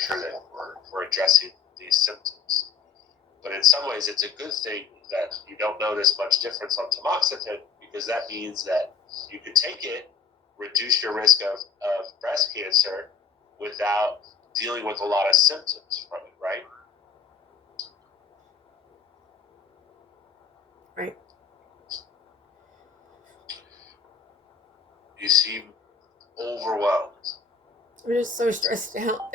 sure that we're addressing these symptoms. But in some ways, it's a good thing that you don't notice much difference on tamoxifen, because that means that you could take it, reduce your risk of breast cancer without dealing with a lot of symptoms from it, right? Right. You seem overwhelmed. I'm just so stressed out.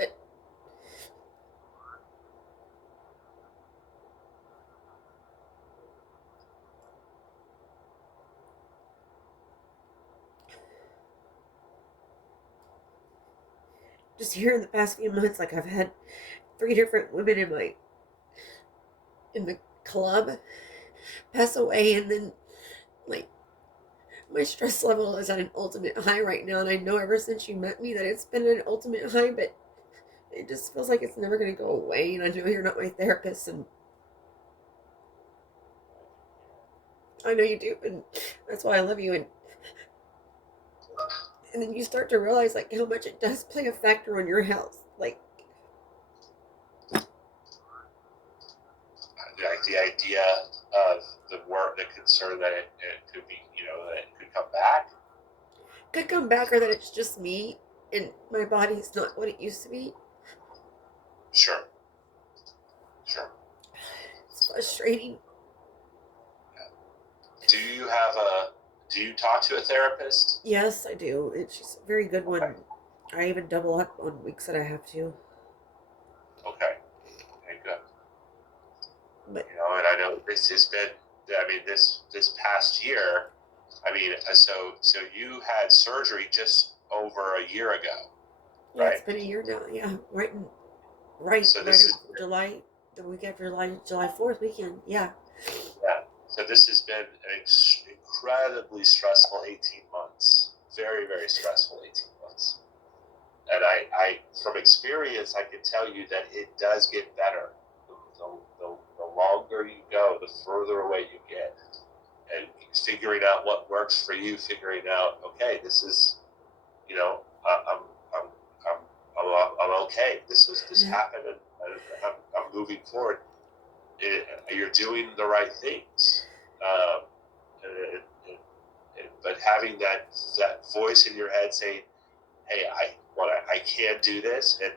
Just here in the past few months, like I've had 3 different women in the club pass away, and then like my stress level is at an ultimate high right now, and I know ever since you met me that it's been an ultimate high, but it just feels like it's never going to go away. And I know you're not my therapist, and I know you do, and that's why I love you. And then you start to realize like how much it does play a factor on your health. Like the idea of the concern that it could be, that it could come back. Could come back, or that it's just me and my body's not what it used to be. Sure. It's frustrating. Do you talk to a therapist? Yes, I do. She's a very good one. Okay. I even double up on weeks that I have to. Okay, good. But and I know this has been, this past year, so you had surgery just over a year ago, yeah, right? It's been a year now. Yeah, right. So this is July, the week after July 4th weekend. Yeah. Yeah. So this has been an incredibly stressful 18 months. Very, very stressful 18 months. And I from experience, I can tell you that it does get better. The longer you go, the further away you get. And figuring out what works for you, figuring out, okay, this is, I'm okay. This happened, and I'm moving forward. You're doing the right things, but having that voice in your head saying, "Hey, I can do this," and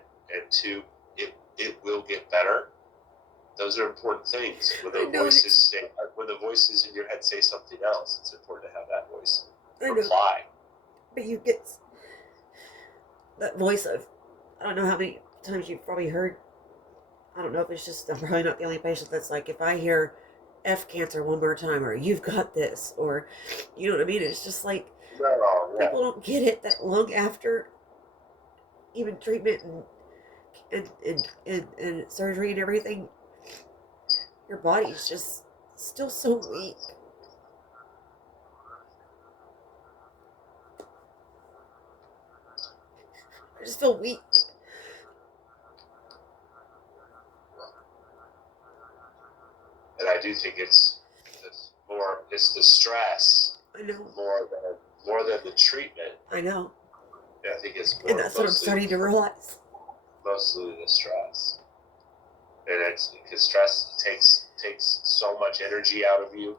two, it will get better. Those are important things. When the voices in your head say something else, it's important to have that voice reply. But you get that voice of, I don't know how many times you've probably heard. I don't know if it's just, I'm probably not the only patient that's like, if I hear F cancer one more time, or you've got this, or, you know what I mean? It's just like, people don't get it that long after even treatment and surgery and everything. Your body's just still so weak. I just feel weak. And I do think it's the stress. I know. More than the treatment. I know. I think it's more. And that's what I'm starting to realize. Mostly the stress. And it's because stress takes so much energy out of you,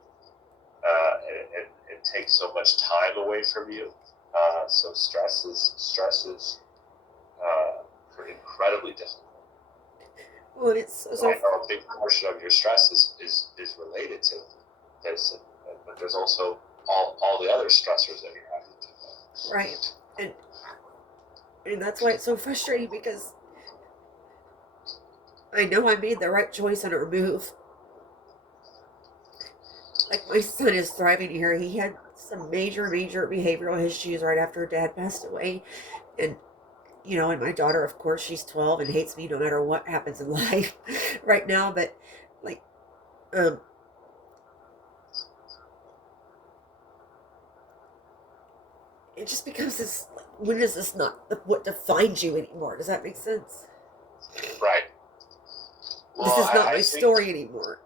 and it takes so much time away from you. So stress is incredibly difficult. Well, it's so I know a big portion of your stress is related to this, but there's also all the other stressors that you're having to. Right, and that's why it's so frustrating, because I know I made the right choice on our move. Like, my son is thriving here. He had some major behavioral issues right after Dad passed away, and and my daughter, of course, she's 12 and hates me no matter what happens in life right now. But like, it just becomes this. When is this not what defines you anymore? Does that make sense? Right. Well, this is not my story anymore.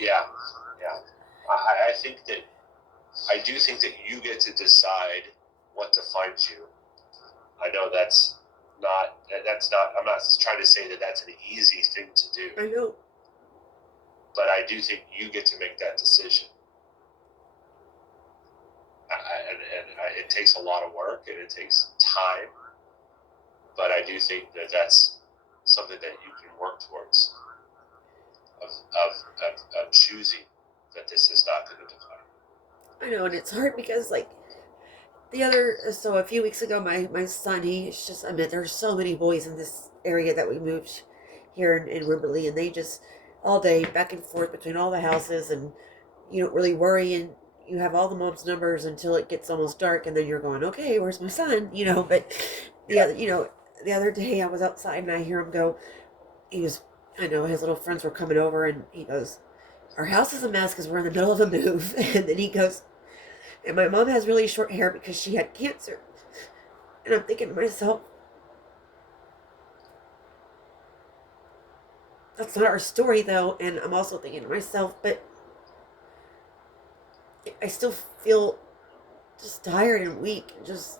Yeah. I do think that you get to decide what defines you. I know that's I'm not trying to say that that's an easy thing to do, I know. but I do think you get to make that decision. It takes a lot of work and it takes time, but I do think that that's something that you can work towards of choosing that this is not going to define. I know, and it's hard because like so a few weeks ago, my son, he's just, I mean, there's so many boys in this area that we moved here in Wimberley, and they just all day back and forth between all the houses, and you don't really worry, and you have all the mom's numbers until it gets almost dark, and then you're going, okay, where's my son? But the other day I was outside and I hear him go. I know his little friends were coming over, and he goes, "Our house is a mess because we're in the middle of a move," and then he goes, "And my mom has really short hair because she had cancer." And I'm thinking to myself, that's not our story though. And I'm also thinking to myself, but I still feel just tired and weak. And just,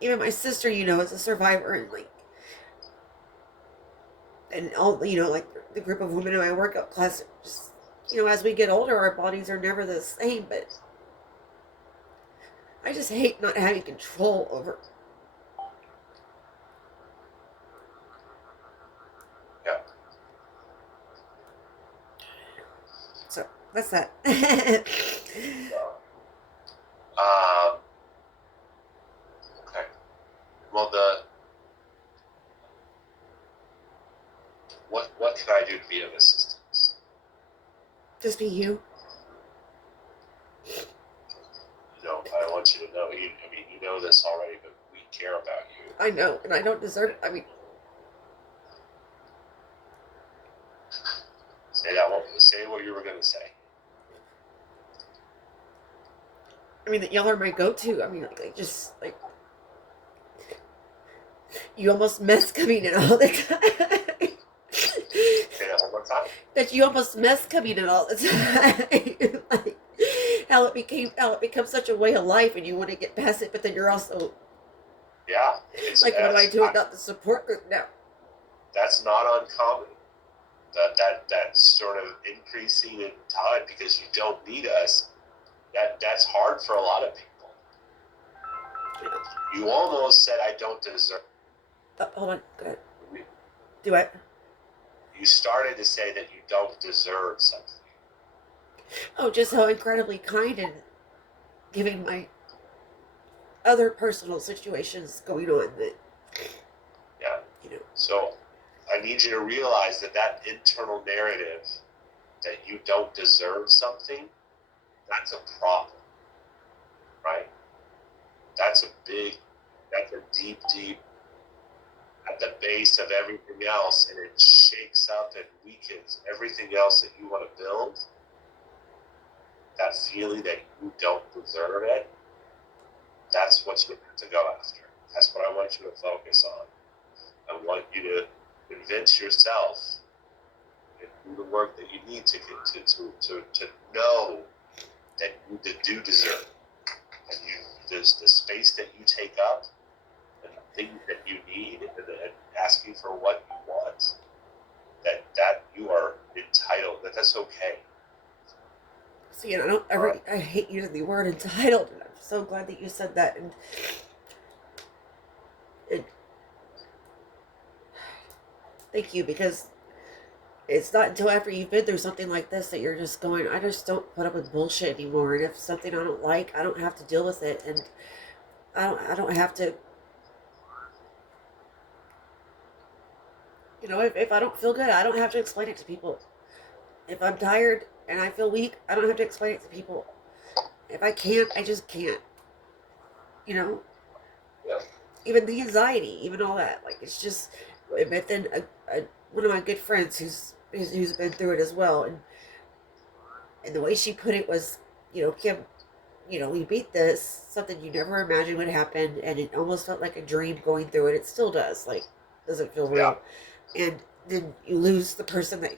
even my sister, is a survivor. And like, and all, like the group of women in my workout class, just, as we get older, our bodies are never the same. But I just hate not having control over. Yeah. So that's that. Okay. Well, what can I do to be of assistance? Just be you. I want you to know. You know this already, but we care about you. I know, and I don't deserve it. I mean, say what you were going to say. I mean, that y'all are my go-to. I mean, just like you almost miss coming in all the time. Say that one more time. That you almost miss coming in all the time. Like how it becomes such a way of life, and you want to get past it, but then you're also like, what am I doing without the support group now? That's not uncommon. That sort of increasing in time because you don't need us. That's hard for a lot of people. You almost said I don't deserve. Hold on, go ahead. Do it. You started to say that you don't deserve something. Oh, just how incredibly kind and giving my other personal situations going on that. Yeah. So I need you to realize that internal narrative that you don't deserve something, that's a problem, right? That's a deep, at the base of everything else, and it shakes up and weakens everything else that you want to build. That feeling that you don't deserve it, that's what you have to go after. That's what I want you to focus on. I want you to convince yourself and do the work that you need to know that you do deserve it. And there's the space that you take up and the things that you need and asking for what you want, that you are entitled, that's okay. See, I hate using the word entitled, and I'm so glad that you said that. And thank you, because it's not until after you've been through something like this that you're just going, I just don't put up with bullshit anymore. And if something I don't like, I don't have to deal with it, and I don't have to. If I don't feel good, I don't have to explain it to people. If I'm tired and I feel weak, I don't have to explain it to people. If I can't, I just can't. Yeah. Even the anxiety, even all that. Like, it's just. But then one of my good friends who's been through it as well, and the way she put it was, Kim, we beat this, something you never imagined would happen, and it almost felt like a dream going through it. It still does. Like, doesn't feel real. And then you lose the person that,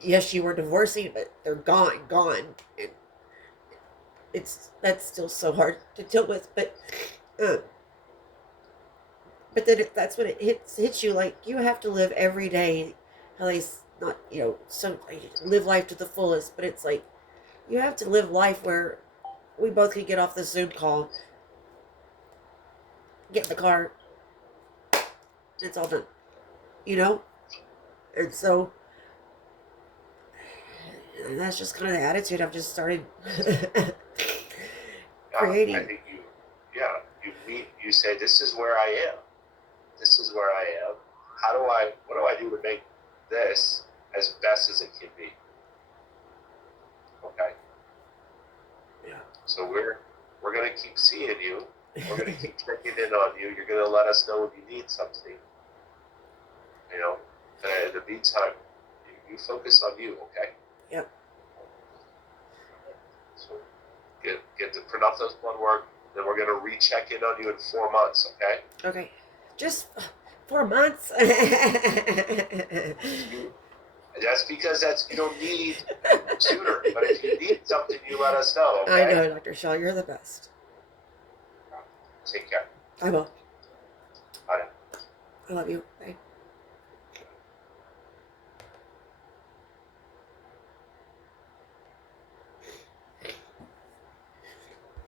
yes, you were divorcing, but they're gone, and that's still so hard to deal with. But But then that's when it hits you, like you have to live every day. At least not, so live life to the fullest. But it's like you have to live life where we both can get off the Zoom call, get in the car, and it's all done. You know, and so and that's just kind of the attitude I've just started I creating. think you say, this is where I am. This is where I am. What do I do to make this as best as it can be? Okay. Yeah. So we're gonna keep seeing you. We're gonna keep checking in on you. You're gonna let us know when you need something. You know. And in the meantime, you focus on you. Okay. Yep. So get to print off those blood work. Then we're gonna recheck in on you in 4 months. Okay. Okay. Just 4 months. That's because you don't need sooner. But if you need something, you let us know. Okay? I know, Dr. Shaw, you're the best. Take care. I will. Bye. I love you. Bye.